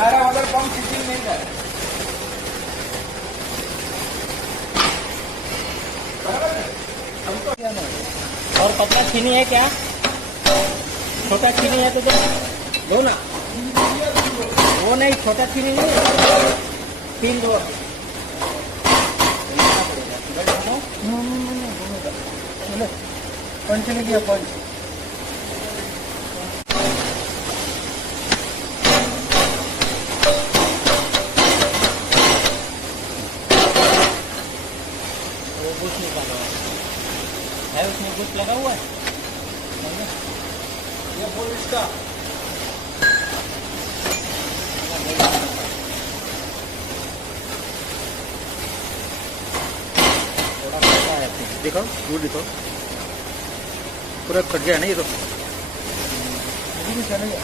सारा water pump fitting नहीं है। हमको क्या नहीं। और पतला चीनी है क्या? छोटा चीनी है तो दो ना। वो नहीं, छोटा चीनी नहीं, 3 दो। पंच नहीं किया, पंच वो बुश निकालो है, उसमें बुश लगा हुआ है। ये पुलिस का थोड़ा पता है। दिखाओ, दूर दिखाओ, पूरा कट गया ना ये तो। अभी भी चलेगा।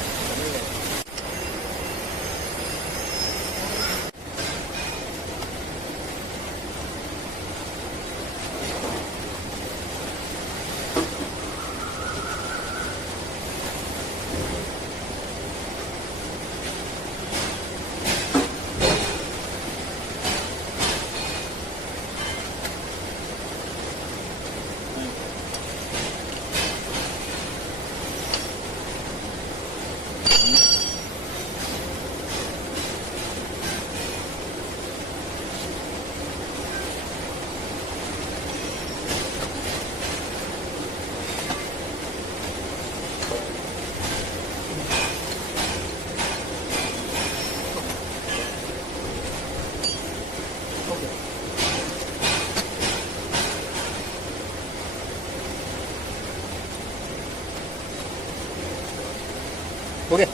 हो गया,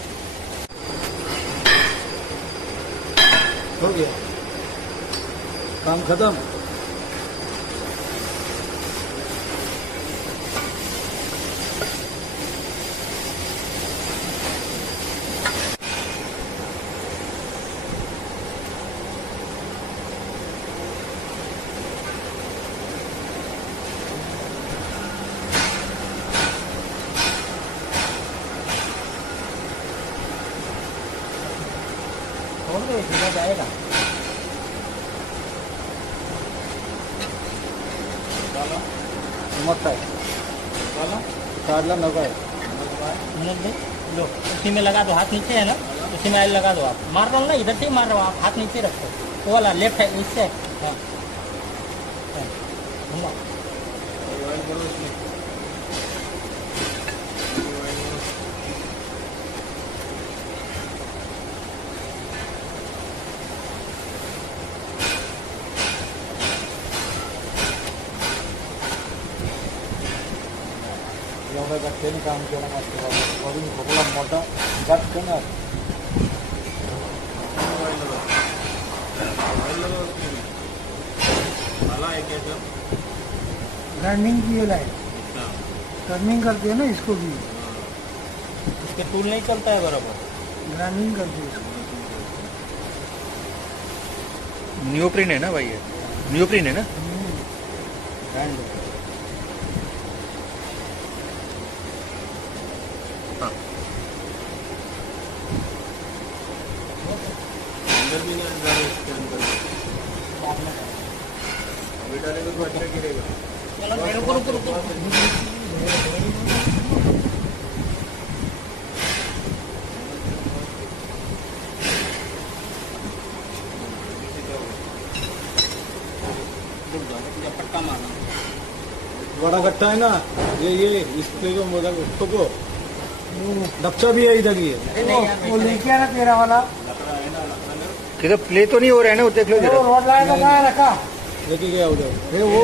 हो गया, काम खत्म। खोल दो, सीधा जाएगा। मत है काटला नको है। मिनट दे लो, उसी में लगा दो, हाथ नीचे है ना, उसी में ऑयल लगा दो। आप मार रहा हूँ ना, इधर से ही मार रहा हूँ, आप हाथ नीचे रखो। वो वाला लेफ्ट है, इससे। हाँ घुमा। एवढं गठ्ठ्याने काम केलं मस्त वरून खोकला मोठा गट्ट ना ग्राइंडिंग की है, टर्निंग करती है ना इसको भी, इसके टूल नहीं चलता है बराबर, ग्राइंडिंग करती है इसको। नियोप्रिन है ना भाई, ये नियोप्रिन है ना। ग्राइंड रुको रुको रुको। पट्टा मारना बड़ा गट्टा है ना, ये इसके जो मोदा को डब्चा भी है इधर, ये वो लेके आना तेरा वाला। किधर प्ले तो नहीं हो रहा है ना, वो देख लो जरा। रोड लाया तो कहाँ रखा, लेके गया उधर। वो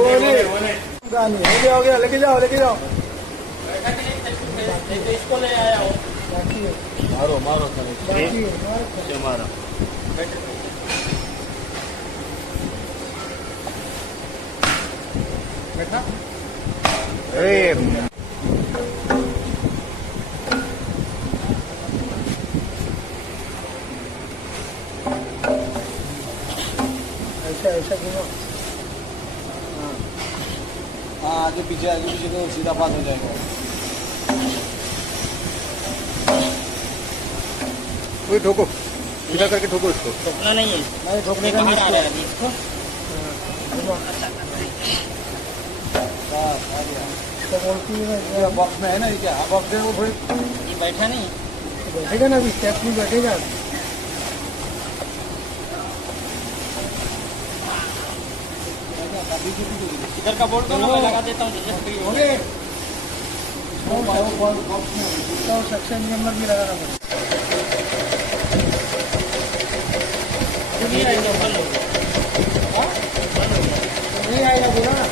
नहीं हो गया, लेके जाओ लेके जाओ। इसको ले आया हो, मारो मारो मारा। बैठा। अरे ऐसा ऐसा घूमो। हाँ आगे पीछे तो सीधा पास हो जाएगा। वही ठोको। सीधा करके ठोको इसको। ठोकना नहीं है, नहीं ठोकने का बाहर आ रहा है नहीं। अभी इसको। तो बोलती है बॉक्स में है ना, ये क्या बॉक्स है वो थोड़ी ये बैठा नहीं, बैठेगा ना, अभी स्टेप में बैठेगा। इधर का बोल्ट दो ना, मैं लगा देता हूँ जैसे फ्री हो गया। बॉक्स में सेक्शन नंबर भी लगाना पड़ेगा। नहीं आएगा, बंद हो गया। नहीं आएगा बोला ना।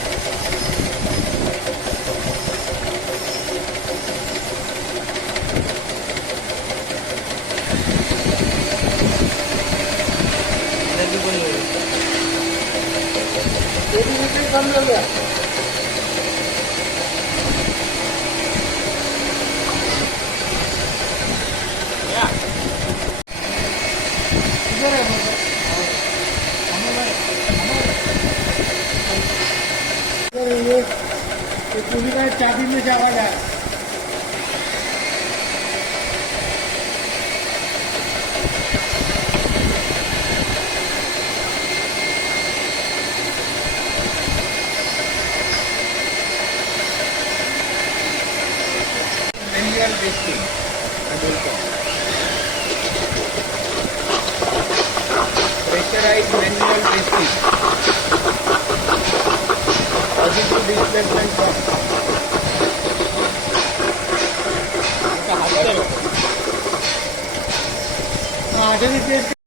इधर भी बंद हो गया। ये भी मीटर बंद हो गया। क्या? इधर है वो। ये पूरी का चाबी में जावा जाए। मैनुअल टेस्टिंग मैं बोलता हूँ, pressurize manual testing, positive displacement pump. हाथ करो। आगे भी टेस्ट